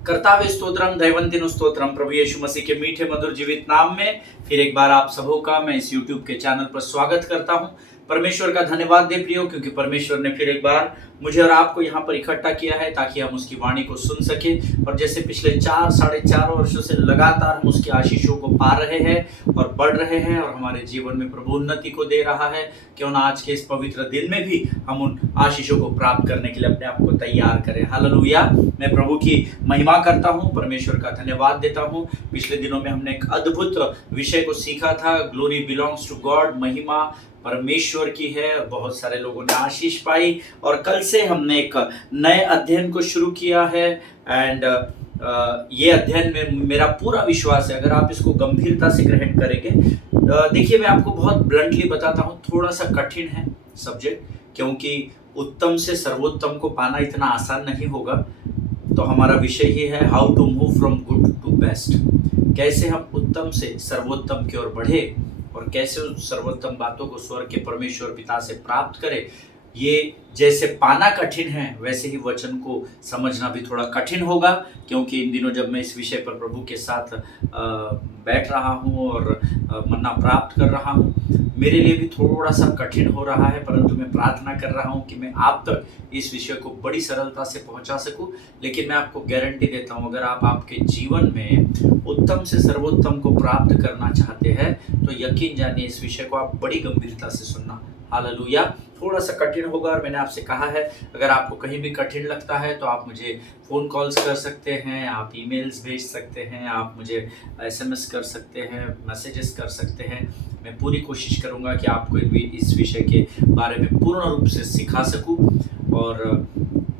कर्तावे स्तोत्रम दैवंतिन स्तोत्रम। प्रभु यीशु मसीह के मीठे मधुर जीवित नाम में फिर एक बार आप सबों का मैं इस YouTube के चैनल पर स्वागत करता हूं। परमेश्वर का धन्यवाद दे प्रियो, क्योंकि परमेश्वर ने फिर एक बार मुझे और आपको यहाँ पर इकट्ठा किया है ताकि हम उसकी वाणी को सुन सके। और जैसे पिछले 4-4.5 वर्षों से लगातार हम उसकी आशीषों को पा रहे हैं और बढ़ रहे हैं और हमारे जीवन में प्रभु उन्नति को दे रहा है, क्यों ना आज के इस पवित्र दिन में भी हम उन आशीषों को प्राप्त करने के लिए अपने आप को तैयार करें। हालेलुया। मैं प्रभु की महिमा करता हूँ, परमेश्वर का धन्यवाद देता हूँ। पिछले दिनों में हमने एक अद्भुत विषय को सीखा था, ग्लोरी बिलोंग्स टू गॉड, महिमा परमेश्वर की है। बहुत सारे लोगों ने आशीष पाई और कल से हमने एक नए अध्ययन को शुरू किया है। एंड ये अध्ययन में मेरा पूरा विश्वास है, अगर आप इसको गंभीरता से ग्रहण करेंगे। देखिए, मैं आपको बहुत ब्लंटली बताता हूँ, थोड़ा सा कठिन है सब्जेक्ट, क्योंकि उत्तम से सर्वोत्तम को पाना इतना आसान नहीं होगा। तो हमारा विषय ही है how to move from good to best. कैसे हम उत्तम से सर्वोत्तम की ओर बढ़े और कैसे उन सर्वोत्तम बातों को स्वर्ग के परमेश्वर पिता से प्राप्त करें। ये जैसे पाना कठिन है, वैसे ही वचन को समझना भी थोड़ा कठिन होगा, क्योंकि इन दिनों जब मैं इस विषय पर प्रभु के साथ बैठ रहा हूँ और मन्ना प्राप्त कर रहा हूँ, मेरे लिए भी थोड़ा सा कठिन हो रहा है। परंतु मैं प्रार्थना कर रहा हूँ कि मैं आप तक इस विषय को बड़ी सरलता से पहुँचा सकूँ। लेकिन मैं आपको गारंटी देता हूँ, अगर आप आपके जीवन में उत्तम से सर्वोत्तम को प्राप्त करना चाहते हैं तो यकीन जानिए इस विषय को आप बड़ी गंभीरता से सुनना। हालेलुया। थोड़ा सा कठिन होगा और मैंने आपसे कहा है, अगर आपको कहीं भी कठिन लगता है तो आप मुझे फ़ोन कॉल्स कर सकते हैं, आप ईमेल्स भेज सकते हैं, आप मुझे एसएमएस कर सकते हैं, मैसेजेस कर सकते हैं। मैं पूरी कोशिश करूंगा कि आपको इस विषय के बारे में पूर्ण रूप से सिखा सकूं। और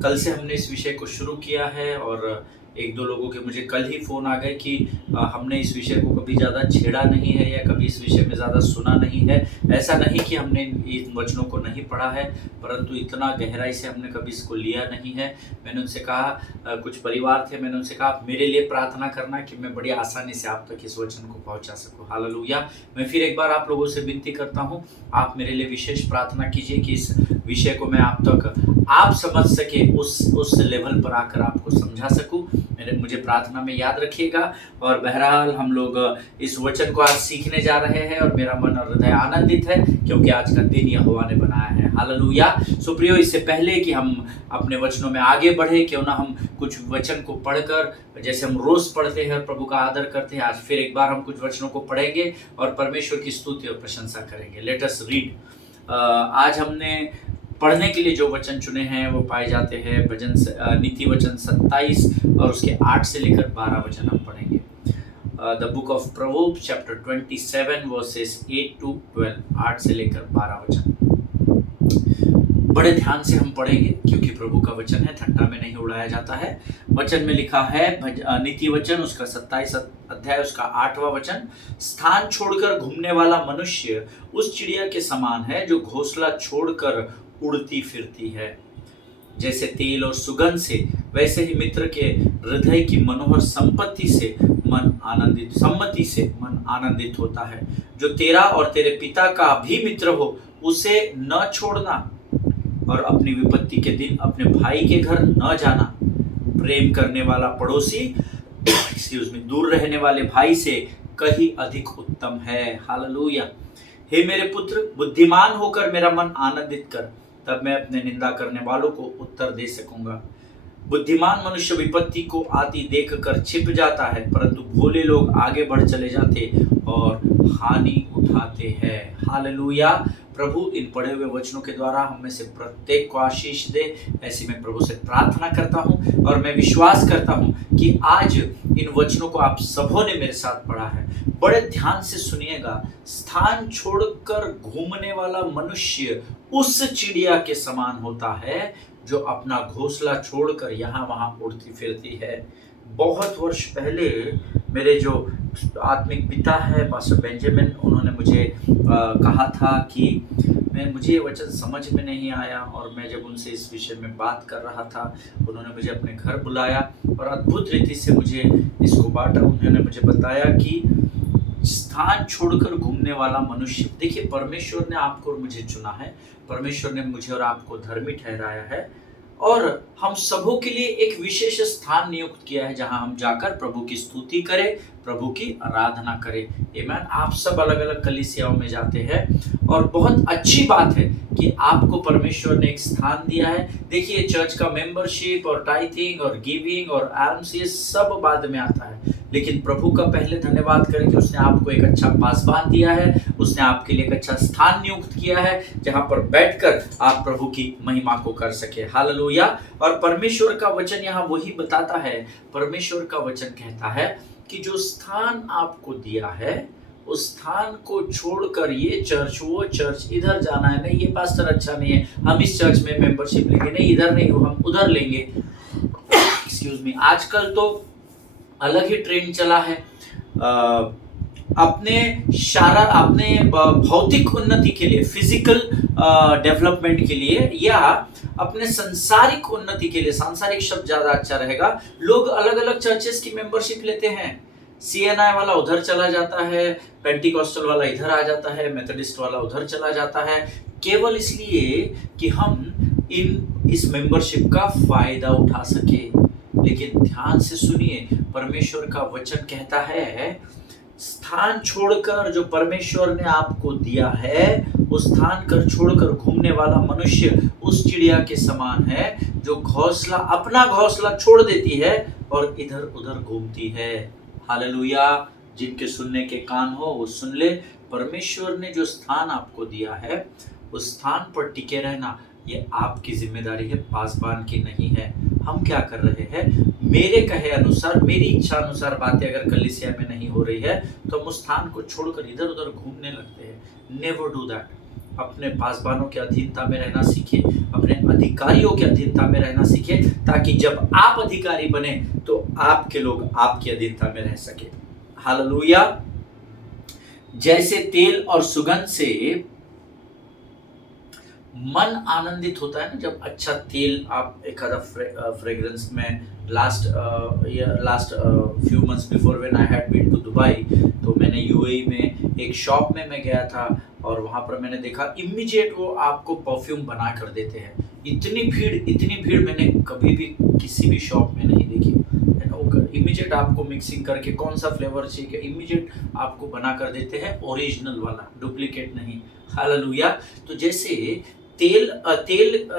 कल से हमने इस विषय को शुरू किया है और एक दो लोगों के मुझे कल ही फ़ोन आ गए कि हमने इस विषय को कभी ज़्यादा छेड़ा नहीं है या कभी इस विषय में ज़्यादा सुना नहीं है। ऐसा नहीं कि हमने इन वचनों को नहीं पढ़ा है, परंतु इतना गहराई से हमने कभी इसको लिया नहीं है। मैंने उनसे कहा, कुछ परिवार थे, मैंने उनसे कहा आप मेरे लिए प्रार्थना करना कि मैं बड़ी आसानी से आप तक इस वचन को पहुँचा सकूँ। हालेलुया। मैं फिर एक बार आप लोगों से विनती करता हूँ, आप मेरे लिए विशेष प्रार्थना कीजिए कि इस विषय को मैं आप तक आप समझ सके, उस लेवल पर आकर आपको समझा सकूँ। मुझे प्रार्थना में याद रखिएगा। और बहरहाल हम लोग इस वचन को आज सीखने जा रहे हैं और मेरा मन और हृदय आनंदित है, क्योंकि आज का दिन यहोवा ने बनाया है। हालेलुया। सो प्रियो, इससे पहले कि हम अपने वचनों में आगे बढ़े, क्यों ना हम कुछ वचन को पढ़कर, जैसे हम रोज पढ़ते हैं और प्रभु का आदर करते हैं, आज फिर एक बार हम कुछ वचनों को पढ़ेंगे और परमेश्वर की स्तुति और प्रशंसा करेंगे। Let us read. आज हमने पढ़ने के लिए जो वचन चुने हैं वो पाए जाते हैं नीति वचन 27 और उसके 8 से लेकर 12 वचन हम पढ़ेंगे। The book of proverb chapter 27 versus 8 to 12, 8 से लेकर 12 वचन। बड़े ध्यान से हम पढ़ेंगे, क्योंकि प्रभु का वचन है, ठट्टा में नहीं उड़ाया जाता है। वचन में लिखा है, नीति वचन उसका 27 अध्याय उसका 8वां वचन, स्थान छोड़कर घूमने वाला मनुष्य उस चिड़िया के समान है जो घोंसला छोड़कर उड़ती फिरती है। जैसे तेल और सुगंध से, वैसे ही मित्र के हृदय की मनोहर सम्मति से मन आनंदित होता है। जो तेरा और तेरे पिता का भी मित्र हो उसे न छोड़ना, और अपनी विपत्ति के दिन अपने भाई के घर न जाना। प्रेम करने वाला पड़ोसी दूर रहने वाले भाई से कहीं अधिक उत्तम है। हालेलुया। हे मेरे पुत्र, बुद्धिमान होकर मेरा मन आनंदित कर, तब मैं अपने निंदा करने वालों को उत्तर दे सकूंगा। बुद्धिमान मनुष्य विपत्ति को आती देखकर छिप जाता है, परंतु भोले लोग आगे बढ़ चले जाते और हानि उठाते हैं। हालेलुया। प्रभु इन पढ़े हुए वचनों के द्वारा हम में से प्रत्येक को आशीष दे, ऐसी मैं प्रभु से प्रार्थना करता हूं। और मैं विश्वास करता हूं कि आज इन वचनों को आप सबों ने मेरे साथ पढ़ा है। बड़े ध्यान से सुनिएगा। स्थान छोड़कर घूमने वाला मनुष्य उस चिड़िया के समान होता है जो अपना घोंसला छोड़कर यहाँ वहाँ उड़ती फिरती है। बहुत वर्ष पहले मेरे जो आत्मिक पिता है पास्टर बेंजामिन, उन्होंने मुझे कहा था कि मुझे ये वचन समझ में नहीं आया, और मैं जब उनसे इस विषय में बात कर रहा था, उन्होंने मुझे अपने घर बुलाया और अद्भुत रीति से मुझे इसको बांटा। उन्होंने मुझे बताया कि स्थान छोड़कर घूमने वाला मनुष्य, देखिए परमेश्वर ने आपको और मुझे चुना है, परमेश्वर ने मुझे और आपको धर्मी ठहराया है, और हम सबों के लिए एक विशेष स्थान नियुक्त किया है जहां हम जाकर प्रभु की स्तुति करें, प्रभु की आराधना करें। आमीन। आप सब अलग अलग कलीसियाओं में जाते हैं और बहुत अच्छी बात है कि आपको परमेश्वर ने एक स्थान दिया है। देखिए, चर्च का मेंबरशिप और टाइथिंग और गिविंग और आल्म्स ये सब बाद में आता है, लेकिन प्रभु का पहले धन्यवाद करें कि उसने आपको एक अच्छा पासबान दिया है, उसने आपके लिए एक अच्छा स्थान नियुक्त किया है जहां पर बैठकर आप प्रभु की महिमा को कर सके। हालेलुया। और परमेश्वर का वचन यहाँ वही बताता है, परमेश्वर का वचन कहता है कि जो स्थान आपको दिया है उस स्थान को छोड़कर ये चर्च वो चर्च इधर जाना है, नहीं ये पास्टर अच्छा नहीं है, हम इस चर्च में मेंबरशिप लेंगे, नहीं इधर नहीं हो हम उधर लेंगे। Excuse me. आजकल तो अलग ही ट्रेंड चला है, अपने भौतिक उन्नति के लिए, फिजिकल डेवलपमेंट के लिए, या अपने सांसारिक उन्नति के लिए, सांसारिक शब्द ज्यादा अच्छा रहेगा, लोग अलग अलग चर्चेस की मेंबरशिप लेते हैं। सीएनआई वाला उधर चला जाता है, पेंटिकॉस्टल वाला इधर आ जाता है, मेथोडिस्ट वाला उधर चला जाता है, केवल इसलिए कि हम इस मेंबरशिप का फायदा उठा सके। लेकिन ध्यान से सुनिए, परमेश्वर का वचन कहता है स्थान छोड़कर जो परमेश्वर ने आपको दिया है उस स्थान कर छोड़कर घूमने वाला मनुष्य उस चिड़िया के समान है जो अपना घोंसला छोड़ देती है और इधर उधर घूमती है। हालेलुया। जिनके सुनने के कान हो वो सुन ले। परमेश्वर ने जो स्थान आपको दिया है उस स्थान पर टिके रहना ये आपकी जिम्मेदारी है, पासबान की नहीं है। हम क्या कर रहे हैं, मेरे कहे अनुसार, मेरी इच्छा अनुसार बातें अगर कलीसिया में नहीं हो रही है तो हम उस स्थान को छोड़कर इधर उधर घूमने लगते हैं। Never do that. अपने पासबानों के अधीनता में रहना सीखे, अपने अधिकारियों के अधीनता में रहना सीखे, ताकि जब आप अधिकारी बने तो आपके लोग आपकी अधीनता में रह सके। हालेलुया। जैसे तेल और सुगंध से मन आनंदित होता है ना, जब अच्छा तेल आप एक आधा फ्रेग्रेंस में, last few months before when I had been to Dubai, तो मैंने यूएई में एक शॉप में मैं गया था और वहाँ पर मैंने देखा इमीडिएट वो आपको परफ्यूम बना कर देते हैं। इतनी भीड़ मैंने कभी भी किसी भी शॉप में नहीं देखी। इमीडिएट आपको मिक्सिंग करके कौन सा फ्लेवर चाहिए इमीडिएट आपको बना कर देते हैं, ओरिजिनल वाला, डुप्लीकेट नहीं। हालेलुया। तो जैसे तेल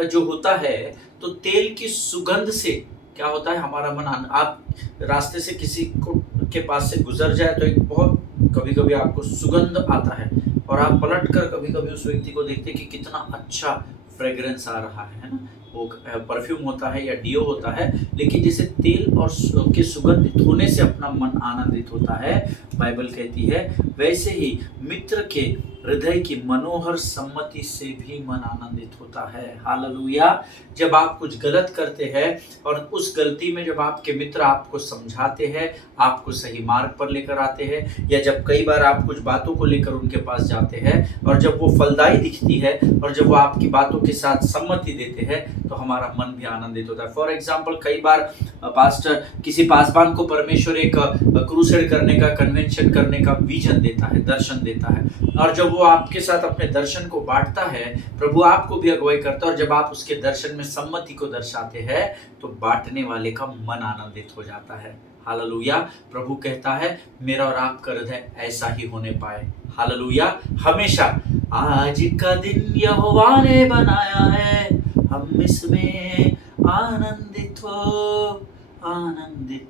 जो होता है, तो तेल की सुगंध से क्या होता है, हमारा मन, आप रास्ते से किसी को के पास से गुजर जाए तो एक बहुत कभी कभी आपको सुगंध आता है और आप पलट कर कभी कभी उस व्यक्ति को देखते कि कितना अच्छा फ्रेग्रेंस आ रहा है ना, वो परफ्यूम होता है या डियो होता है। लेकिन जैसे तेल और के सुगंधित होने से अपना मन आनंदित होता है, बाइबल कहती है, वैसे ही मित्र के हृदय की मनोहर सम्मति से भी मन आनंदित होता है। हालेलुया। जब आप कुछ गलत करते हैं और उस गलती में जब आपके मित्र आपको समझाते हैं, आपको सही मार्ग पर लेकर आते हैं, या जब कई बार आप कुछ बातों को लेकर उनके पास जाते हैं और जब वो फलदायी दिखती है और जब वो आपकी बातों के साथ सम्मति देते हैं तो हमारा मन भी आनंदित होता है। फॉर एग्जाम्पल, कई बार पास्टर किसी पासबान को परमेश्वर एक क्रूसेड करने का, कन्वेंशन करने का विजन देता है, दर्शन देता है, और जब वो आपके साथ अपने दर्शन को बांटता है, प्रभु आपको भी अगुवाई करता है, और जब आप उसके दर्शन में सम्मति को दर्शाते हैं तो बांटने वाले का मन आनंदित हो जाता है। हालेलुया। प्रभु कहता है मेरा और आपका हृदय ऐसा ही होने पाए। हालेलुया। हमेशा आज का दिन यहोवा ने बनाया है, हम इसमें आनंदित हो। आमीन।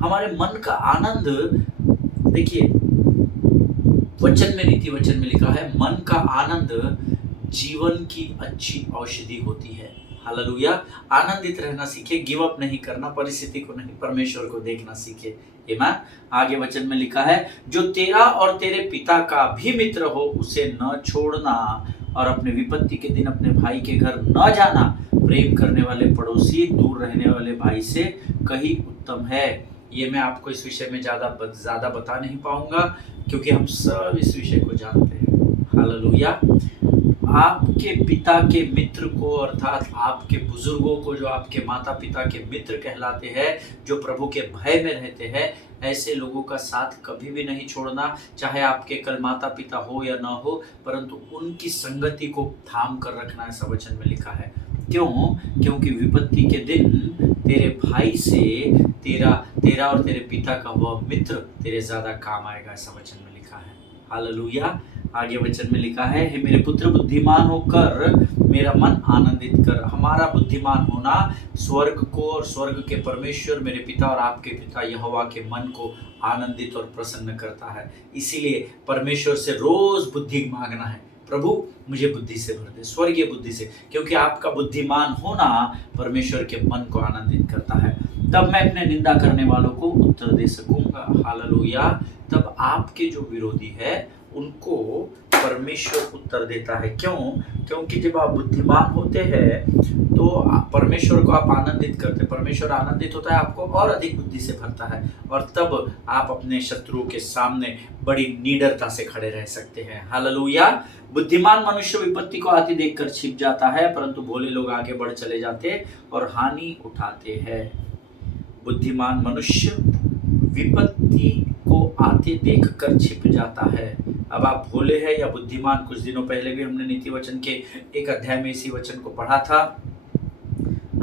हमारे मन का आनंद, देखिए वचन में, नीति वचन में लिखा है, मन का आनंद जीवन की अच्छी औषधि होती है। हालेलुया। आनंदित रहना सीखे, गिव अप नहीं करना, परिस्थिति को नहीं, परमेश्वर को देखना सीखे। आमीन। आगे वचन में लिखा है, जो तेरा और तेरे पिता का भी मित्र हो उसे न छोड़ना, और अपने विपत्ति के दिन अपने भाई के घर न जाना। प्रेम करने वाले पड़ोसी दूर रहने वाले भाई से कहीं उत्तम है। ये मैं आपको इस विषय में ज़्यादा बता नहीं पाऊंगा क्योंकि हम सब इस विषय को जानते हैं। हालेलुया। आपके पिता के मित्र को, अर्थात आपके बुजुर्गों को, जो आपके माता पिता के मित्र कहलाते हैं, जो प्रभु के भय में रहते हैं, ऐसे लोगों का साथ कभी भी नहीं छोड़ना। चाहे आपके कल माता पिता हो या ना हो, परंतु उनकी संगति को थाम कर रखना, ऐसा वचन में लिखा है। क्यों? क्योंकि विपत्ति के दिन तेरे भाई से तेरा तेरा और तेरे पिता का वह मित्र तेरे ज्यादा काम आएगा, ऐसा वचन में लिखा है। हालेलुया। आगे वचन में लिखा है, हे मेरे पुत्र बुद्धिमान होकर मेरा मन आनंदित कर। हमारा बुद्धिमान होना स्वर्ग को और स्वर्ग के परमेश्वर मेरे पिता और आपके पिता यहोवा के मन को आनंदित और प्रसन्न करता है। इसीलिए परमेश्वर से रोज बुद्धि मांगना है, प्रभु मुझे बुद्धि से भर दे, स्वर्गीय बुद्धि से, क्योंकि आपका बुद्धिमान होना परमेश्वर के मन को आनंदित करता है। तब मैं अपने निंदा करने वालों को उत्तर दे सकूंगा। हालेलुया। तब आपके जो विरोधी है उनको परमेश्वर उत्तर देता है। क्यों? क्योंकि जब आप बुद्धिमान होते हैं तो परमेश्वर को आप आनंदित करते, परमेश्वर आनंदित होता है, आपको और अधिक बुद्धि से भरता है, और तब आप अपने शत्रुओं के सामने बड़ी निडरता से खड़े रह सकते हैं। हालेलुया। बुद्धिमान मनुष्य विपत्ति को आती देखकर छिप जाता है, परंतु भोले लोग आगे बढ़ चले जाते और हानि उठाते हैं। बुद्धिमान मनुष्य विपत्ति को आते देखकर छिप जाता है। अब आप भोले हैं या बुद्धिमान, कुछ दिनों पहले भी हमने नीति वचन के एक अध्याय में इसी वचन को पढ़ा था।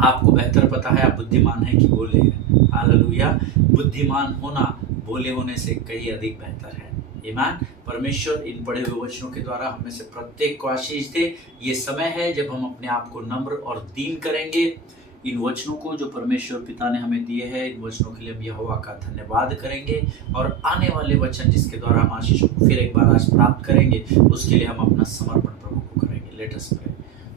आपको बेहतर पता है आप बुद्धिमान हैं कि भोले हैं। हालेलुया। बुद्धिमान होना भोले होने से कहीं अधिक बेहतर है। ईमान। परमेश्वर इन पढ़े हुए वचनों के द्वारा हमें से प्रत्येक को आशीष दे। ये समय है जब हम अपने आप को नम्र और दीन करेंगे। इन वचनों को जो परमेश्वर पिता ने हमें दिए हैं, इन वचनों के लिए हम यहोवा का धन्यवाद करेंगे, और आने वाले वचन जिसके द्वारा हम आशीषों को फिर एक बार आज प्राप्त करेंगे, उसके लिए हम अपना समर्पण प्रभु को करेंगे। Let us pray.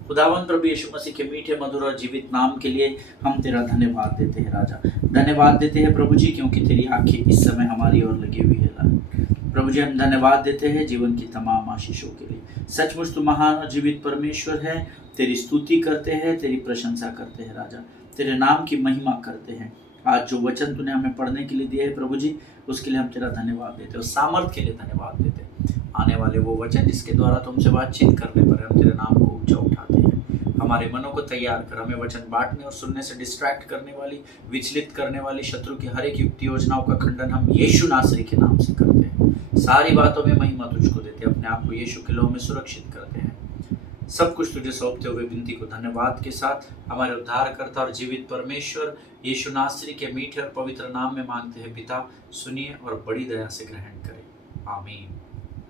खुदावंद प्रभु यीशु मसीह के मीठे मधुर और जीवित नाम के लिए हम तेरा धन्यवाद देते हैं राजा। धन्यवाद देते हैं प्रभु जी, क्योंकि तेरी आंखें इस समय हमारी ओर लगी हुई है। प्रभु जी हम धन्यवाद देते हैं जीवन की तमाम आशीषों के लिए। सचमुच तू महान और जीवित परमेश्वर है। तेरी स्तुति करते हैं, तेरी प्रशंसा करते हैं राजा, तेरे नाम की महिमा करते हैं। आज जो वचन तूने हमें पढ़ने के लिए दिए है प्रभु जी, उसके लिए हम तेरा धन्यवाद देते हैं, और सामर्थ के लिए धन्यवाद देते हैं। आने वाले वो वचन जिसके द्वारा तुमसे बातचीत करने पर हम तेरे नाम को ऊंचा उठाते हैं। हमारे मनों को तैयार कर, हमें वचन बांटने और सुनने से डिस्ट्रैक्ट करने वाली, विचलित करने वाली शत्रु की हर एक युक्ति योजनाओं का खंडन हम यीशु नासरी के नाम से करते हैं। सारी बातों में महिमा तुझको देते, अपने आप को यीशु के लहू में सुरक्षित करते हैं। सब कुछ तुझे सौंपते हुए विनती को धन्यवाद के साथ हमारे उद्धारकर्ता और जीवित परमेश्वर यीशु नासरी के मीठे और पवित्र नाम में मांगते हैं पिता, सुनिए और बड़ी दया से ग्रहण करें। आमीन।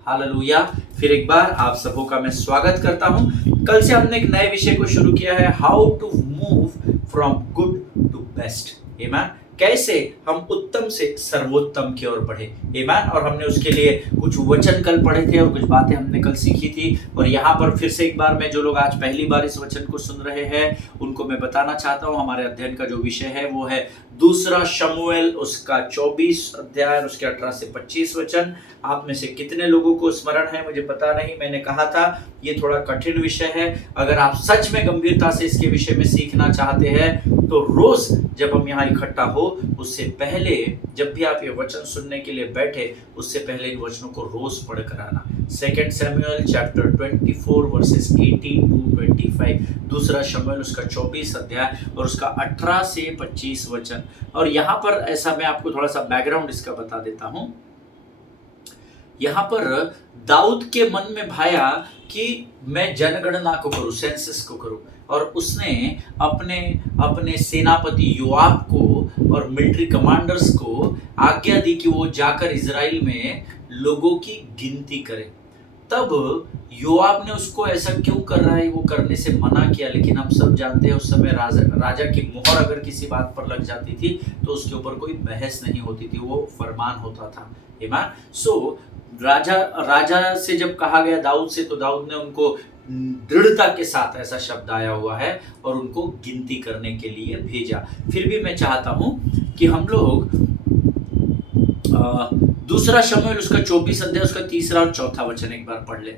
हालेलुया। फिर एक बार आप सबों का मैं स्वागत करता हूं। कल से हमने एक नए विषय को शुरू किया है, how to move from good to best. आमीन। कैसे हम उत्तम से सर्वोत्तम की ओर बढ़े। आमीन। और हमने उसके लिए कुछ वचन कल पढ़े थे और कुछ बातें हमने कल सीखी थी, और यहाँ पर फिर से एक बार मैं, जो लोग आज पहली बार इस वचन को सुन रहे हैं उनको मैं बताना चाहता हूँ, हमारे अध्ययन का जो विषय है वो है दूसरा शमूएल, उसका 24 अध्याय, उसके 18 से 25 वचन। आप में से कितने लोगों को स्मरण है मुझे पता नहीं, मैंने कहा था ये थोड़ा कठिन विषय है। अगर आप सच में गंभीरता से इसके विषय में सीखना चाहते हैं तो रोज जब हम यहाँ इकट्ठा हो, उससे पहले जब भी आप ये वचन सुनने के लिए बैठे, उससे पहले इन वचनों को रोज पढ़ कर आना। 2 शमूएल चैप्टर 24 वर्सेस 18 to 25, दूसरा शमूएल उसका 24 अध्याय और उसका 18 से 25 वचन। और यहाँ पर ऐसा, मैं आपको थोड़ा सा बैकग्राउंड इसका बता देता हूँ। यहाँ पर दाऊद के मन में भाया कि मैं जनगणना को करूं, सेंसस को करूं, और उसने अपने सेनापति योआब को और मिलिट्री कमांडर्स को आज्ञा दी कि वो जाकर इजराइल में लोगों की गिनती करें। तब योआब ने उसको ऐसा क्यों कर रहा है वो करने से मना किया, लेकिन हम सब जानते हैं उस समय राजा की मोहर अगर किसी बात पर लग जाती थी तो उसके ऊपर कोई बहस नहीं होती थी, वो फरमान होता था। ईमान। सो राजा से जब कहा गया दाऊद से, तो दाऊद ने उनको दृढ़ता के साथ, ऐसा शब्द आया हुआ है, और उनको गिनती करने के लिए भेजा। फिर भी मैं चाहता हूं कि हम लोग दूसरा शमूएल उसका 24 अध्याय उसका 3 और 4 वचन एक बार पढ़ ले।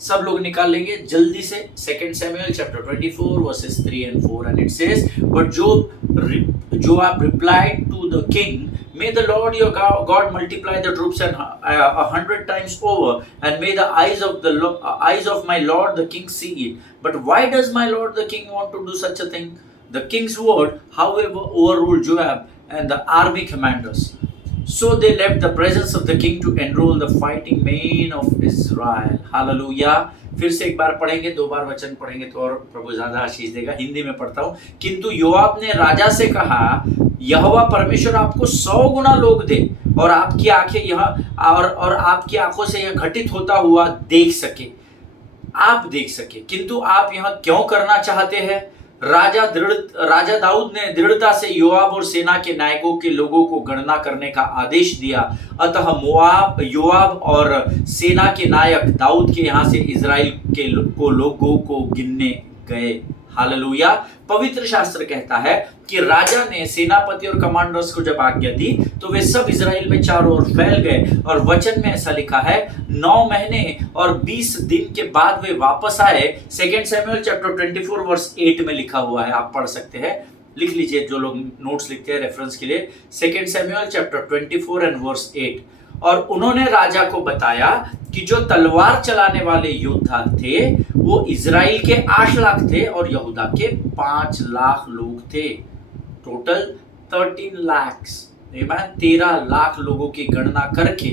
सब लोग निकाल लेंगे जल्दी से। 2 शमूएल chapter 24 versus 3 and 4, and it says, but Joab replied to the king, may the Lord your God multiply the troops 100 times over, and may the eyes of my Lord the king see it. But why does my Lord the king want to do such a thing? The king's word, however, overruled Joab and the army commanders. So they left the presence of the king to enroll the fighting men of Israel. Hallelujah. फिर से एक बार पढ़ेंगे, दो बार वचन पढ़ेंगे तो और प्रभु ज्यादा आशीष देगा। हिंदी में पढ़ता हूँ। किंतु योआब ने राजा से कहा, यहोवा परमेश्वर आपको 100 गुना लोग दे और आपकी आंखें यह और आपकी आंखों से यह घटित होता हुआ देख सके, आप देख सके, किंतु आप यह क्यों करना चाहते हैं? राजा दाऊद ने दृढ़ता से योआब और सेना के नायकों के लोगों को गणना करने का आदेश दिया। अतः योआब और सेना के नायक दाऊद के यहाँ से इजराइल के लोगों को गिनने गए। हालेलुया। पवित्र शास्त्र कहता है कि राजा ने सेनापति और कमांडर्स को जब आज्ञा दी तो वे सब इजराइल में चारों ओर फैल गए। और वचन में ऐसा लिखा है, 9 महीने और 20 दिन के बाद वे वापस आए। 2 शमूएल चैप्टर 24 वर्स 8 में लिखा हुआ है, आप पढ़ सकते हैं, लिख लीजिए जो लोग नोट्स लिखते हैं रेफरेंस के लिए। 2 शमूएल चैप्टर 24 एंड वर्स 8। और उन्होंने राजा को बताया कि जो तलवार चलाने वाले योद्धा थे वो इजराइल के 8 लाख थे और यहूदा के 5 लाख लोग थे। टोटल 13 लाख, 13 लाख लोगों की गणना करके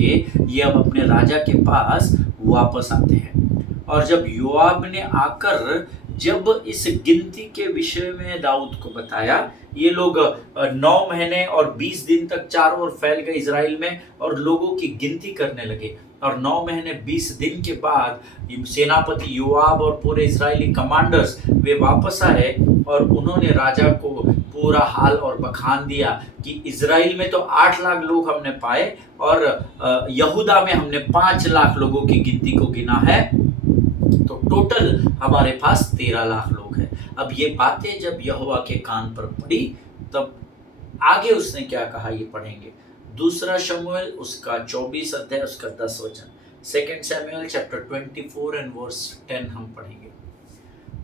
ये अब अपने राजा के पास वापस आते हैं। और जब योआब ने आकर जब इस गिनती के विषय में दाऊद को बताया, ये लोग 9 महीने और 20 दिन तक चारों ओर फैल गए इजराइल में और लोगों की गिनती करने लगे। और 9 महीने 20 दिन के बाद सेनापति योआब और पूरे इजरायली कमांडर्स वे वापस आए और उन्होंने राजा को पूरा हाल और बखान दिया कि इजराइल में तो 8 लाख लोग हमने पाए और यहूदा में हमने 5 लाख लोगों की गिनती को गिना है, तो टोटल हमारे पास 13 लाख लोग हैं। अब ये बातें जब यहोवा के कान पर पड़ी तब आगे उसने क्या कहा ये पढ़ेंगे। 2 शमूएल उसका 24 अध्याय उसका 10 वचन। 2 शमूएल चैप्टर 24 एंड वर्स 10 हम पढ़ेंगे।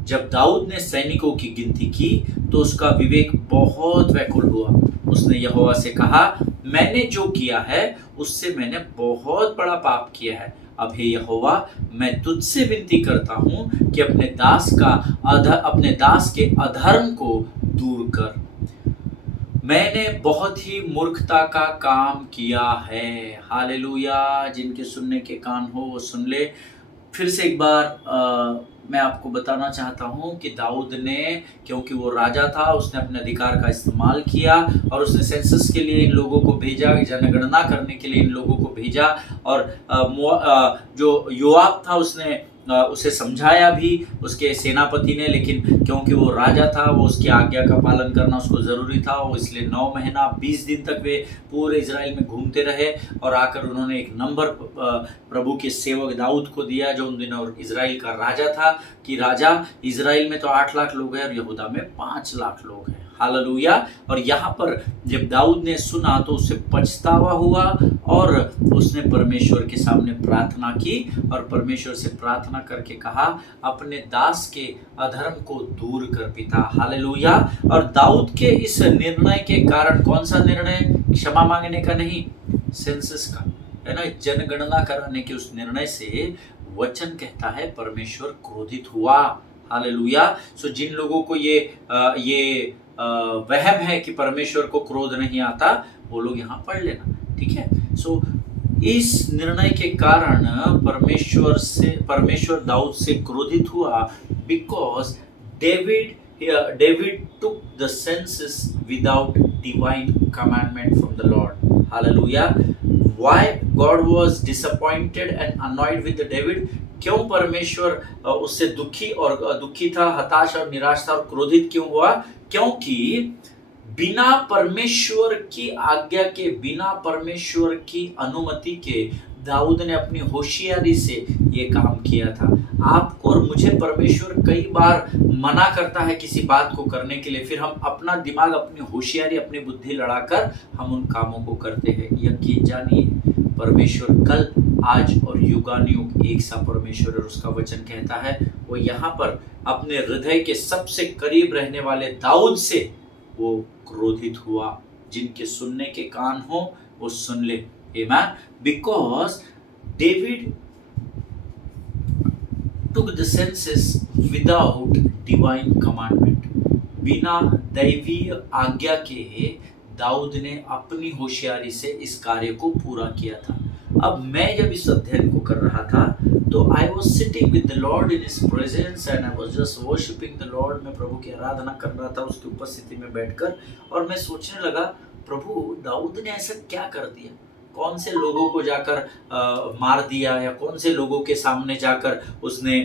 जब दाऊद ने सैनिकों की गिनती की तो उसका विवेक बहुत व्याकुल हुआ। उसने यहोवा से कहा, मैंने जो किया है उससे मैंने बहुत बड़ा पाप किया है। अब हे यहोवा, मैं तुझसे विनती करता हूँ कि अपने दास के अधर्म को दूर कर। मैंने बहुत ही मूर्खता का काम किया है। हालेलुया। जिनके सुनने के कान हो वो सुन ले। फिर से एक बार मैं आपको बताना चाहता हूँ कि दाऊद ने, क्योंकि वो राजा था, उसने अपने अधिकार का इस्तेमाल किया और उसने सेंसस के लिए इन लोगों को भेजा, जनगणना करने के लिए इन लोगों को भेजा। और जो योआब था उसने उसे समझाया भी उसके सेनापति ने, लेकिन क्योंकि वो राजा था वो उसकी आज्ञा का पालन करना उसको ज़रूरी था। वो इसलिए 9 महीना 20 दिन तक वे पूरे इजराइल में घूमते रहे और आकर उन्होंने एक नंबर प्रभु के सेवक दाऊद को दिया जो उन दिनों इजराइल का राजा था, कि राजा इजराइल में तो 8 लाख लोग हैं और यहूदा में 5 लाख लोग हैं। हालेलुया। और यहाँ पर जब दाऊद ने सुना तो उसे पछतावा हुआ और उसने परमेश्वर के सामने प्रार्थना की और परमेश्वर से प्रार्थना करके कहा, अपने दास के अधर्म को दूर कर पिता। हालेलुया। और दाऊद के इस निर्णय के कारण, कौन सा निर्णय? क्षमा मांगने का नहीं, सेंसस का, है ना, जनगणना कराने के उस निर्णय से वचन कहता है परमेश्वर क्रोधित हुआ। हालेलुया। सो जिन लोगों को ये वहम है कि परमेश्वर को क्रोध नहीं आता, वो लोग यहाँ पढ़ लेना, ठीक है। सो इस निर्णय के कारण परमेश्वर दाऊद से क्रोधित हुआ, because David took the census without divine commandment from the Lord. Hallelujah. Why God was disappointed and annoyed with David? क्यों परमेश्वर उससे दुखी था, हताश और निराश था और क्रोधित क्यों हुआ? क्योंकि बिना परमेश्वर की आज्ञा के, बिना परमेश्वर की अनुमति के दाऊद ने अपनी होशियारी से ये काम किया था। आपको और मुझे परमेश्वर कई बार मना करता है किसी बात को करने के लिए, फिर हम अपना दिमाग, अपनी होशियारी, अपनी बुद्धि लड़ाकर हम उन कामों को करते हैं। यकीन जानिए परमेश्वर कल, आज और युगानुयुग एक सा परमेश्वर, और उसका वचन कहता है वो यहाँ पर अपने हृदय के सबसे करीब रहने वाले दाऊद से वो क्रोधित हुआ। जिनके सुनने के कान हो वो सुन ले। Amen. Because David took the census without divine commandment. बिना दैवीय आज्ञा के दाऊद ने अपनी होशियारी से इस कार्य को पूरा किया था। अब मैं जब इस अध्ययन को कर रहा था तो I was sitting with the Lord in his presence and I was just worshipping the Lord. मैं प्रभु की आराधना कर रहा था उसकी उपस्थिति में बैठकर, और मैं सोचने लगा प्रभु दाऊद ने ऐसा क्या कर दिया, कौन से लोगों को जाकर मार दिया, या कौन से लोगों के सामने जाकर उसने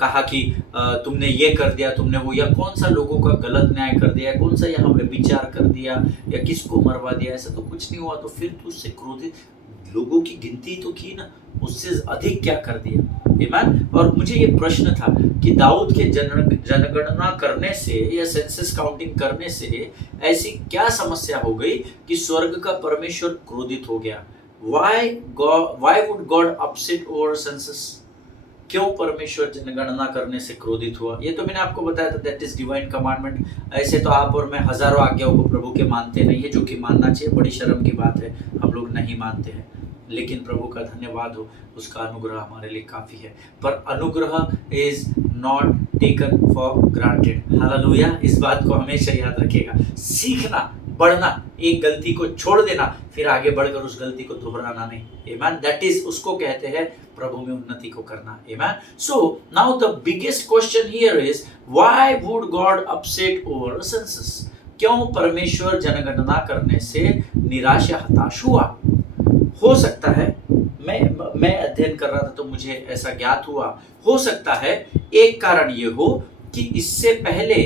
कहा कि तुमने ये कर दिया, तुमने वो, या कौन सा लोगों का गलत न्याय कर दिया, कौन सा यहाँ व्यभिचार कर दिया, या किसको मरवा दिया। ऐसा तो कुछ नहीं हुआ। तो फिर तू उससे क्रोधित, लोगों की गिनती तो की ना, उससे अधिक क्या कर दिया। आमीन। और मुझे ये प्रश्न था कि दाऊद के जनगणना करने से या सेंसस काउंटिंग करने से ऐसी क्या समस्या हो गई कि स्वर्ग का परमेश्वर क्रोधित हो गया। Why would God upset over census? क्यों परमेश्वर जनगणना करने से क्रोधित हुआ? ये तो मैंने आपको बताया था, दैट इज डिवाइन कमांडमेंट। ऐसे तो आप और मैं हजारों आज्ञाओं को प्रभु के मानते नहीं है, जो कि मानना चाहिए, बड़ी शर्म की बात है हम लोग नहीं मानते हैं, लेकिन प्रभु का धन्यवाद हो, उसका अनुग्रह हमारे लिए काफी है। पर अनुग्रह is not taken for granted. Hallelujah. इस बात को हमेशा याद रखिएगा। सीखना, बढ़ना, एक गलती को छोड़ देना, फिर आगे बढ़कर उस गलती को दोहराना नहीं। आमीन। दैट इज, उसको कहते हैं प्रभु में उन्नति को करना। आमीन। So now the biggest question here is why would God upset over census? क्यों परमेश्वर जनगणना करने से निराश या हताश हुआ? हो सकता है, मैं अध्ययन कर रहा था तो मुझे ऐसा ज्ञात हुआ, हो सकता है एक कारण ये हो कि इससे पहले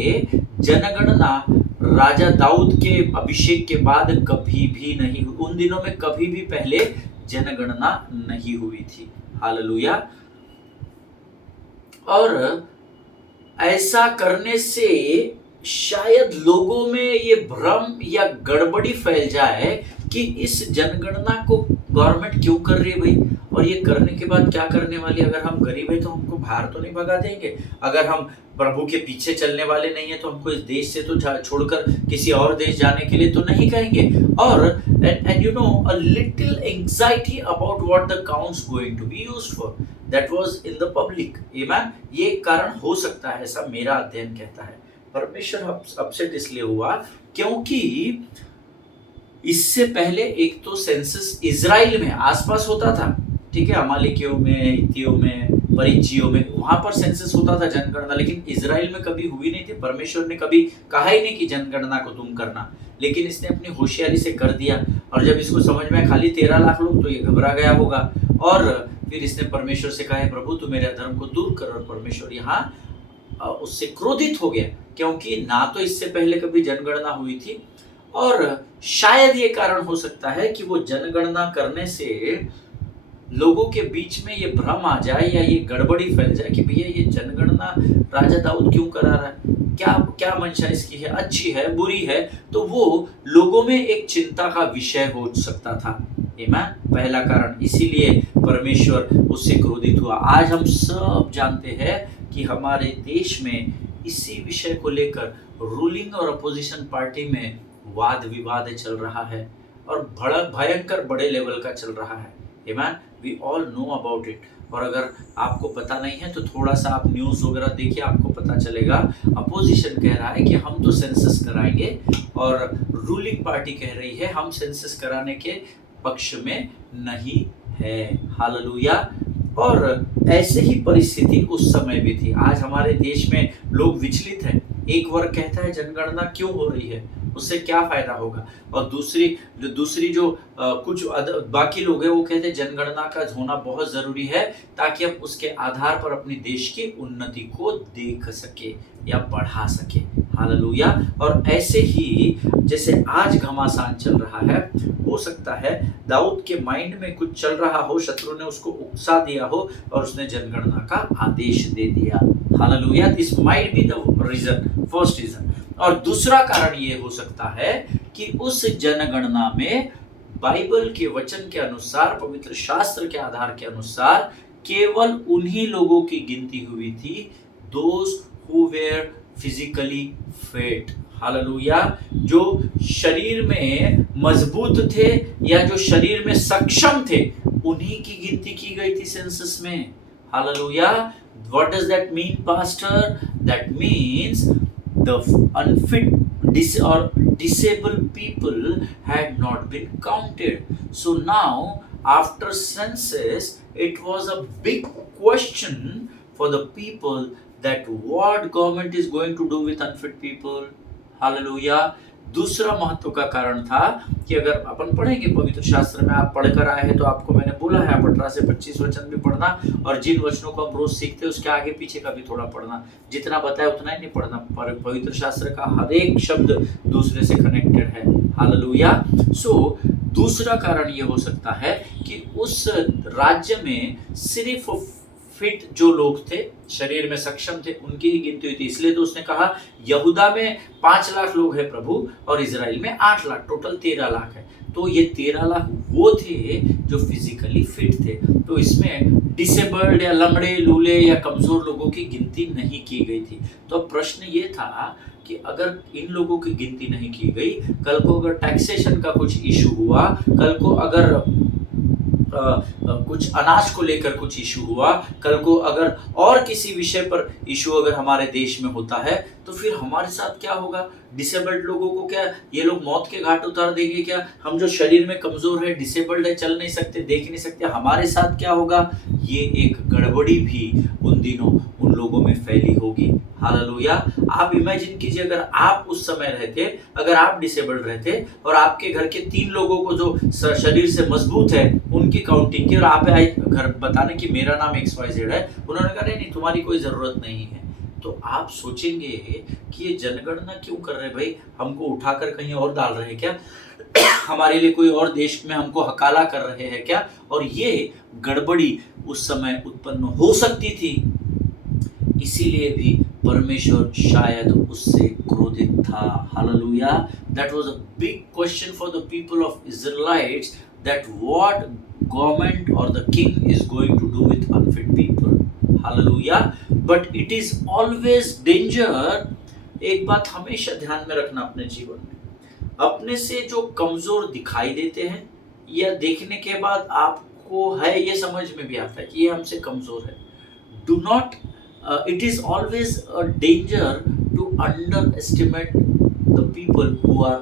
जनगणना राजा दाऊद के अभिषेक के बाद कभी भी नहीं, उन दिनों में कभी भी पहले जनगणना नहीं हुई थी। हालेलुया। और ऐसा करने से शायद लोगों में ये भ्रम या गड़बड़ी फैल जाए कि इस जनगणना को गवर्नमेंट क्यों कर रही है भाई, और ये करने के बाद क्या करने वाली। अगर हम गरीब है तो हमको बाहर तो नहीं भगा देंगे, अगर हम प्रभु के पीछे चलने वाले नहीं है तो हमको इस देश से तो छोड़कर किसी और देश जाने के लिए तो नहीं कहेंगे। और and you know a little anxiety about what the counts going to be used for, that was in the public. आमीन। ये कारण हो सकता है, ऐसा मेरा अध्ययन कहता है। परमेश्वर अपसेट इसलिए हुआ क्योंकि इससे पहले एक तो सेंसस इजराइल में आसपास होता था, ठीक है, अमालेकियों में, हित्तियों में, परिज्जियों में, वहां पर सेंसस होता था जनगणना, लेकिन इजराइल में कभी हुई नहीं थी। परमेश्वर ने कभी कहा ही नहीं कि जनगणना को तुम करना, लेकिन इसने अपनी होशियारी से कर दिया। और जब इसको समझ में खाली 13 लाख लोग, तो ये घबरा गया होगा, और फिर इसने परमेश्वर से कहा, प्रभु तू मेरे अधर्म को दूर कर। और परमेश्वर यहाँ उससे क्रोधित हो गया, क्योंकि ना तो इससे पहले कभी जनगणना हुई थी, और शायद ये कारण हो सकता है कि वो जनगणना करने से लोगों के बीच में ये भ्रम आ जाए या ये गड़बड़ी फैल जाए कि भैया ये जनगणना राजा दाऊद क्यों करा रहा है, क्या क्या मंशा इसकी है, अच्छी है, बुरी है। तो वो लोगों में एक चिंता का विषय हो सकता था। आमीन। पहला कारण, इसीलिए परमेश्वर उससे क्रोधित हुआ। आज हम सब जानते हैं कि हमारे देश में इसी विषय को लेकर रूलिंग और अपोजिशन पार्टी में वाद विवाद चल रहा है, और बड़ा भयंकर बड़े लेवल का चल रहा है। आमीन। We all know about it. और अगर आपको पता नहीं है तो थोड़ा सा आप न्यूज़ वगैरह देखिए, आपको पता चलेगा। अपोजिशन कह रहा है कि हम तो सेंसस कराएंगे, और रूलिंग पार्टी कह रही है हम सेंसस कराने के पक्ष में नहीं है। हालेलुया। और ऐसे ही परिस्थिति उस समय भी थी। आज हमारे देश में लोग विचलित हैं। एक वर्ग कहता है जनगणना क्यों हो रही है, उससे क्या फायदा होगा, और दूसरी जो कुछ बाकी लोग हैं वो कहते हैं जनगणना का होना बहुत जरूरी है, ताकि हम उसके आधार पर अपने देश की उन्नति को देख सके या बढ़ा सके। हालेलुया। और ऐसे ही जैसे आज घमासान चल रहा है, हो सकता है दाऊद के माइंड में कुछ चल रहा हो, शत्रु ने उसको उकसा दिया हो और उसने जनगणना का आदेश दे दिया। हालेलुया। This might be the reason, first reason. और दूसरा कारण ये हो सकता है कि उस जनगणना में बाइबल के वचन के अनुसार, पवित्र शास्त्र के आधार के अनुसार, केवल उन्हीं लोगों की गिनती हुई थी, those who were physically fit. Hallelujah. जो शरीर में मजबूत थे या जो शरीर में सक्षम थे, उन्हीं की गिनती की गई थी सेंसस में। Hallelujah. What does that mean, pastor? That means the unfit disabled people had not been counted. So now, after census, it was a big question for the people that what government is going to do with unfit people. Hallelujah. दूसरा महत्व का कारण था कि अगर अपन पढ़ेंगे पवित्र शास्त्र में, आप पढ़कर आए हैं तो आपको मैंने बोला है आप 18 से 25 वचन भी पढ़ना, और जिन वचनों को हम रोज सीखते हैं उसके आगे पीछे का भी थोड़ा पढ़ना, जितना बताया उतना ही नहीं पढ़ना, पर पवित्र शास्त्र का हर एक शब्द दूसरे से कनेक्टेड है। हालेलुया। सो दूसरा कारण ये हो सकता है कि उस राज्य में सिर्फ फिट जो लोग थे, शरीर में सक्षम थे, उनकी ही गिनती हुई थी। इसलिए तो उसने कहा यहूदा में 5 लाख लोग हैं प्रभु, और इजराइल में 8 लाख, टोटल 13 लाख है। तो ये 13 लाख वो थे जो फिजिकली फिट थे। तो इसमें डिसेबल्ड या लंगड़े, लूले या कमजोर लोगों की गिनती नहीं की गई थी। तो प्रश्न ये था कि अगर इन लोगों की गिनती नहीं की गई, कल को अगर टैक्सेशन का कुछ इशू हुआ, कल को अगर कुछ अनाज को लेकर कुछ इशू हुआ, कल को अगर और किसी विषय पर इशू अगर हमारे देश में होता है, तो फिर हमारे साथ क्या होगा? डिसेबल्ड लोगों को क्या ये लोग मौत के घाट उतार देंगे क्या? हम जो शरीर में कमजोर है, डिसेबल्ड है, चल नहीं सकते, देख नहीं सकते, हमारे साथ क्या होगा? ये एक गड़बड़ी भी उन दिनों उन लोगों में फैली होगी। हालेलुया। आप इमेजिन कीजिए, अगर आप उस समय रहते, अगर आप डिसेबल्ड रहते और आपके घर के 3 लोगों को जो शरीर से मजबूत है उनकी काउंटिंग की, और आप आए घर बताने कि मेरा नाम XYZ है, उन्होंने कहा नहीं तुम्हारी कोई जरूरत नहीं है, तो आप सोचेंगे कि ये जनगणना क्यों कर रहे भाई? हमको उठाकर कहीं और डाल रहे हैं क्या? हमारे लिए कोई और देश में हमको हकाला कर रहे हैं क्या? और ये गड़बड़ी उस समय उत्पन्न हो सकती थी, इसीलिए भी परमेश्वर शायद उससे क्रोधित था। Hallelujah. That was a big question for the people of Israelites, that what government और the king is going to do with unfit people. Hallelujah. But it is always danger. एक बात हमेशा ध्यान में रखना अपने जीवन में, अपने से जो कमजोर दिखाई देते हैं या देखने के बाद आपको है ये समझ में भी आता है कि ये हमसे कमजोर है, do not it is always a danger to underestimate the people who are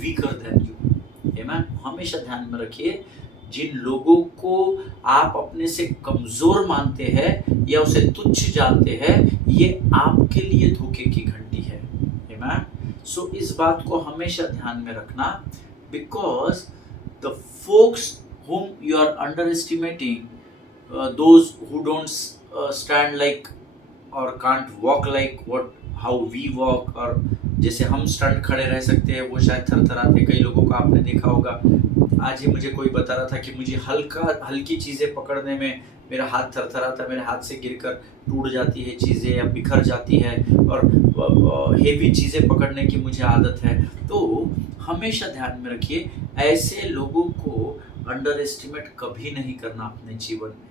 weaker than you. Amen. हमेशा ध्यान में रखिए, जिन लोगों को आप अपने से कमजोर मानते हैं या उसे तुच्छ जानते हैं, ये आपके लिए धोखे की घंटी है। Amen. So इस बात को हमेशा ध्यान में रखना, because the folks whom you are underestimating, those who don't stand like और can't walk like what how we walk, और जैसे हम स्टंट खड़े रह सकते हैं, वो शायद थरथराते। कई लोगों को आपने देखा होगा, आज ही मुझे कोई बता रहा था कि मुझे हल्की चीज़ें पकड़ने में मेरा हाथ थरथराता, मेरे हाथ से गिरकर टूट जाती है चीज़ें या बिखर जाती है, और हेवी चीज़ें पकड़ने की मुझे आदत है। तो हमेशा ध्यान में रखिए, ऐसे लोगों को अंडर एस्टिमेट कभी नहीं करना अपने जीवन में।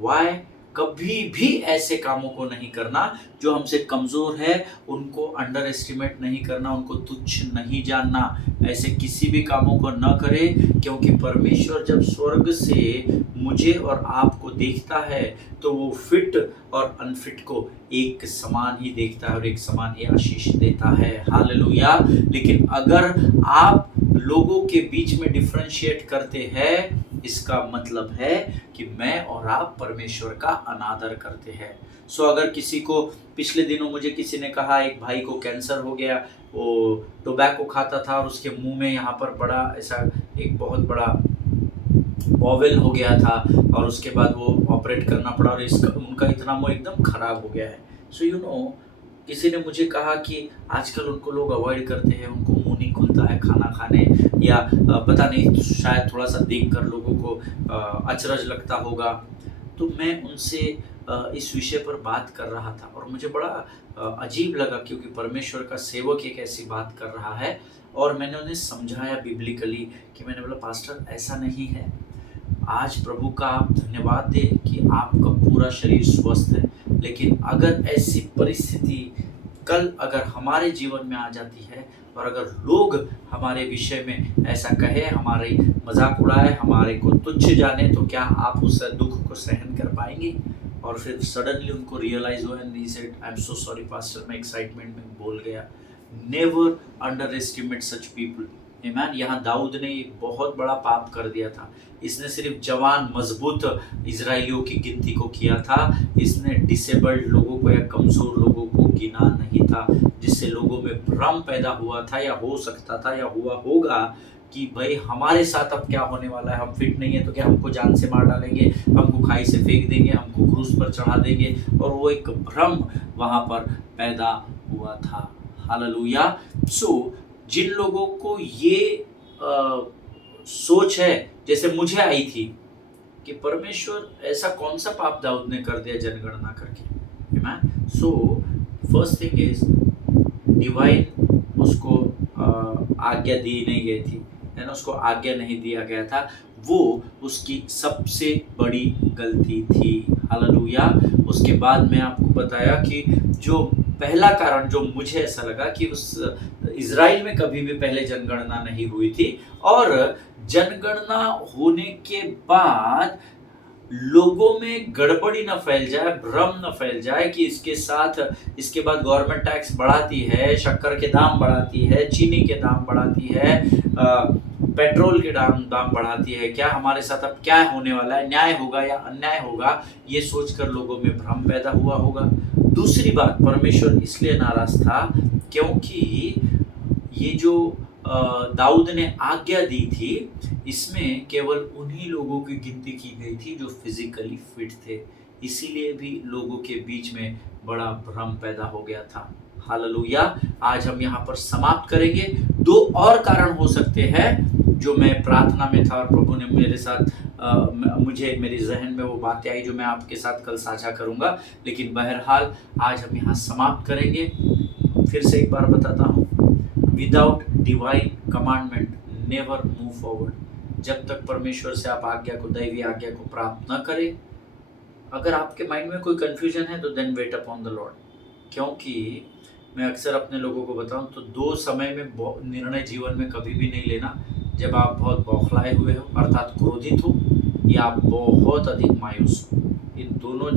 वाई? कभी भी ऐसे कामों को नहीं करना जो हमसे कमजोर है, उनको अंडर एस्टिमेट नहीं करना, उनको तुच्छ नहीं जानना, ऐसे किसी भी कामों को न करें, क्योंकि परमेश्वर जब स्वर्ग से मुझे और आपको देखता है तो वो फिट और अनफिट को एक समान ही देखता है और एक समान ही आशीष देता है। हालेलुया। लेकिन अगर आप लोगों के बीच में डिफरेंशिएट करते हैं, इसका मतलब है कि मैं और आप परमेश्वर का अनादर करते हैं। सो अगर किसी को, पिछले दिनों मुझे किसी ने कहा एक भाई को कैंसर हो गया, वो टोबैको खाता था और उसके मुंह में यहाँ पर बड़ा ऐसा एक बहुत बड़ा बॉवेल हो गया था, और उसके बाद वो ऑपरेट करना पड़ा, और उनका इतना मुंह एकदम खराब हो गया है। सो यू नो, किसी ने मुझे कहा कि आजकल उनको लोग अवॉइड करते हैं, उनको मुंह नहीं खुलता है खाना खाने, या पता नहीं, शायद थोड़ा सा देख कर लोगों को अचरज लगता होगा। तो मैं उनसे इस विषय पर बात कर रहा था, और मुझे बड़ा अजीब लगा, क्योंकि परमेश्वर का सेवक एक ऐसी बात कर रहा है, और मैंने उन्हें समझाया बिब्लिकली कि मैंने बोला पास्टर ऐसा नहीं है, आज प्रभु का आप धन्यवाद दें कि आपका पूरा शरीर स्वस्थ है, लेकिन अगर ऐसी परिस्थिति कल अगर हमारे जीवन में आ जाती है, और अगर लोग हमारे विषय में ऐसा कहे, हमारी मजाक उड़ाए, हमारे को तुच्छ जाने, तो क्या आप उस दुख को सहन कर पाएंगे? और फिर सडनली उनको रियलाइज हुआ, and he said I am so sorry pastor, मैं एक्साइटमेंट में बोल गया। Never under estimate such people. आमीन। यहाँ दाऊद ने एक बहुत बड़ा पाप कर दिया था। इसने सिर्फ जवान मजबूत इजराइलियों की गिनती को किया था। इसने डिसेबल्ड लोगों को या कमजोर लोगों को गिना नहीं था, जिससे लोगों में भ्रम पैदा हुआ था या हो सकता था या हुआ होगा कि भाई हमारे साथ अब क्या होने वाला है, हम फिट नहीं है तो क्या हमको जान से मार डालेंगे, हमको खाई से फेंक देंगे, हमको क्रूस पर चढ़ा देंगे। और वो एक भ्रम वहां पर पैदा हुआ था। हालेलुया। सो जिन लोगों को ये सोच है, जैसे मुझे आई थी कि परमेश्वर ऐसा कौन सा पाप दाऊद ने कर दिया जनगणना करके। आमीन। So first thing is divine उसको आज्ञा दी नहीं गई थी, है ना, उसको आज्ञा नहीं दिया गया था। वो उसकी सबसे बड़ी गलती थी। हालेलुया। उसके बाद मैं आपको बताया कि जो पहला कारण जो मुझे ऐसा लगा कि उस इज़राइल में कभी भी पहले जनगणना नहीं हुई थी, और जनगणना होने के बाद लोगों में गड़बड़ी न फैल जाए, भ्रम न फैल जाए कि इसके साथ इसके बाद गवर्नमेंट टैक्स बढ़ाती है, शक्कर के दाम बढ़ाती है, चीनी के दाम बढ़ाती है, पेट्रोल के दाम बढ़ाती है, क्या हमारे साथ अब क्या होने वाला है, न्याय होगा या अन्याय होगा, ये सोचकर लोगों में भ्रम पैदा हुआ होगा। दूसरी बात, परमेश्वर इसलिए नाराज था क्योंकि ये जो दाऊद ने आज्ञा दी थी, इसमें केवल उन्हीं लोगों की गिनती की गई थी जो फिजिकली फिट थे। इसीलिए भी लोगों के बीच में बड़ा भ्रम पैदा हो गया था। हालेलुया। आज हम यहाँ पर समाप्त करेंगे। दो और कारण हो सकते हैं जो मैं प्रार्थना में था और प्रभु ने मेरे साथ मुझे मेरी जहन में वो बातें आई जो मैं आपके साथ कल साझा करूंगा। लेकिन बहरहाल आज हम यहाँ समाप्त करेंगे। फिर से एक बार बताता हूँ, without divine commandment never move forward. जब तक परमेश्वर से आप आज्ञा को, दैवीय आज्ञा को प्राप्त न करें, अगर आपके माइंड में कोई कंफ्यूजन है तो then wait upon the Lord. क्योंकि मैं अक्सर अपने लोगों को बताऊं तो दो समय में निर्णय जीवन में कभी भी नहीं लेना, जब आप बहुत बौखलाए हुए हो अर्थात क्रोधित हो, या आप बहुत अधिक मायूस हो। इन दोनों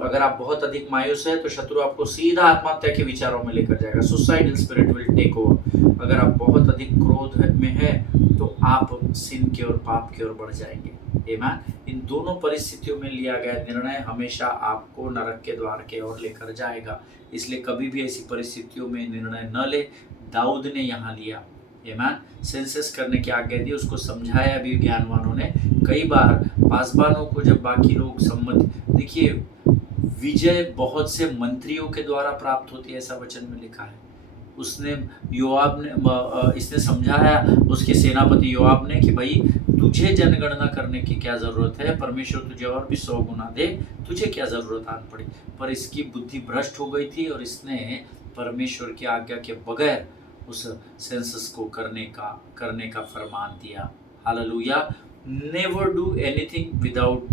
अगर आप बहुत अधिक मायूस है तो शत्रु आपको सीधा आत्महत्या के विचारों में लेकर जाएगा। Suicidal spirit will take over. अगर आप बहुत अधिक क्रोध में है तो आप सिन की ओर, पाप की ओर बढ़ जाएंगे। आमीन। इन दोनों परिस्थितियों में लिया गया निर्णय हमेशा आपको नरक के द्वार के ओर लेकर जाएगा। इसलिए कभी भी ऐसी परिस्थितियों में निर्णय न ले। दाऊद ने यहाँ लिया। आमीन। सेंसस करने की आज्ञा दी, उसको समझाया भी ज्ञानवानों ने। कई बार पासबानों को जब बाकी लोग सम्मत, देखिए विजय बहुत से मंत्रियों के द्वारा प्राप्त होती है, ऐसा वचन में लिखा है। उसने योआब ने इसने समझाया उसके सेनापति योआब ने कि भाई तुझे जनगणना करने की क्या जरूरत है, परमेश्वर तुझे और भी 100 गुना दे, तुझे क्या जरूरत आन पड़ी। पर इसकी बुद्धि भ्रष्ट हो गई थी और इसने परमेश्वर की आज्ञा के बगैर उस सेंसस को करने का फरमान दिया। Hallelujah. Never do anything without,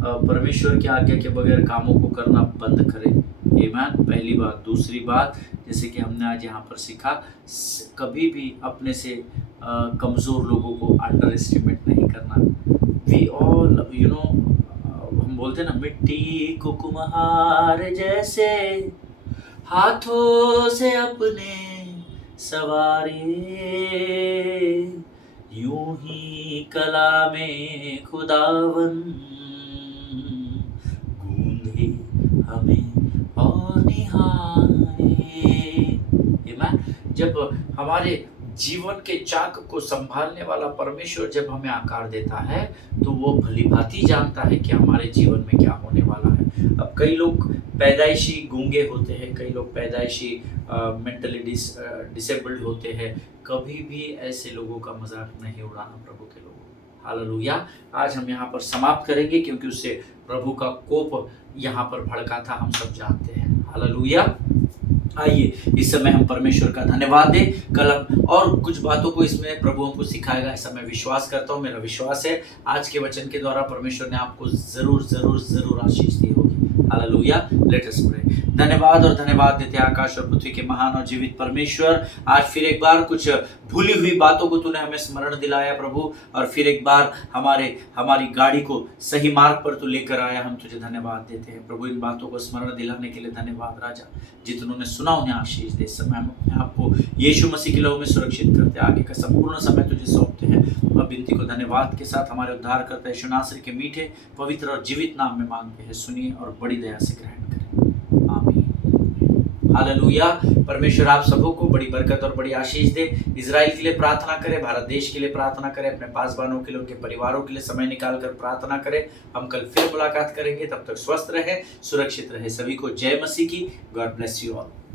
परमेश्वर की आज्ञा के बगैर कामों को करना बंद करें। आमीन। पहली बात। दूसरी बात, जैसे कि हमने आज यहाँ पर सीखा, कभी भी अपने से कमज़ोर लोगों को अंडर एस्टिमेट नहीं करना। वी ऑल हम बोलते हैं ना, मिट्टी को कुम्हार जैसे हाथों से अपने सवारे, यूं ही कला में खुदावन गूंधे हमें और निहारे। जब हमारे जीवन के चाक को संभालने वाला परमेश्वर जब हमें आकार देता है तो वो भली भांति जानता है कि हमारे जीवन में क्या होने वाला है। अब कई लोग पैदाइशी गूंगे होते हैं, कई लोग पैदाइशी मेंटली डिसेबल्ड होते हैं। कभी भी ऐसे लोगों का मजाक नहीं उड़ाना प्रभु के लोगों। हालेलुया। आज हम यहाँ पर समाप्त करेंगे क्योंकि उससे प्रभु का कोप यहाँ पर भड़का था, हम सब जानते हैं। हालेलुया। आइए इस समय हम परमेश्वर का धन्यवाद दें। कल हम और कुछ बातों को इसमें प्रभु हमको सिखाएगा, ऐसा मैं विश्वास करता हूँ। मेरा विश्वास है आज के वचन के द्वारा परमेश्वर ने आपको जरूर जरूर जरूर आशीष दी होगी। हालेलुया। Let us pray. धन्यवाद और धन्यवाद देते आकाश और पृथ्वी के महान और जीवित परमेश्वर, आज फिर एक बार कुछ भूली हुई बातों को तूने हमें स्मरण दिलाया प्रभु, और फिर एक बार हमारी गाड़ी को सही मार्ग पर तू लेकर आया। हम तुझे धन्यवाद देते हैं प्रभु, इन बातों को स्मरण दिलाने के लिए धन्यवाद राजा। जितनों ने सुना उन्हें आशीष दे। इस समय हम अपने आप को यीशु मसीह के लहू में सुरक्षित करते, आगे का संपूर्ण समय तुझे सौंपते हैं। वह विनती को धन्यवाद के साथ हमारे उद्धार करते यीशु नासरी के मीठे पवित्र और जीवित नाम में मांगते हैं, सुनिए और बड़ी दया से ग्रहण करें, आमीन। हालेलुया। परमेश्वर आप सबों को बड़ी बरकत और बड़ी आशीष दे। इजराइल के लिए प्रार्थना करें, भारत देश के लिए प्रार्थना करें, अपने पासवानों के लिए, उनके परिवारों के लिए समय निकाल कर प्रार्थना करें। हम कल फिर मुलाकात करेंगे, तब तक स्वस्थ रहे, सुरक्षित रहे। सभी को जय मसीह की। God bless you all.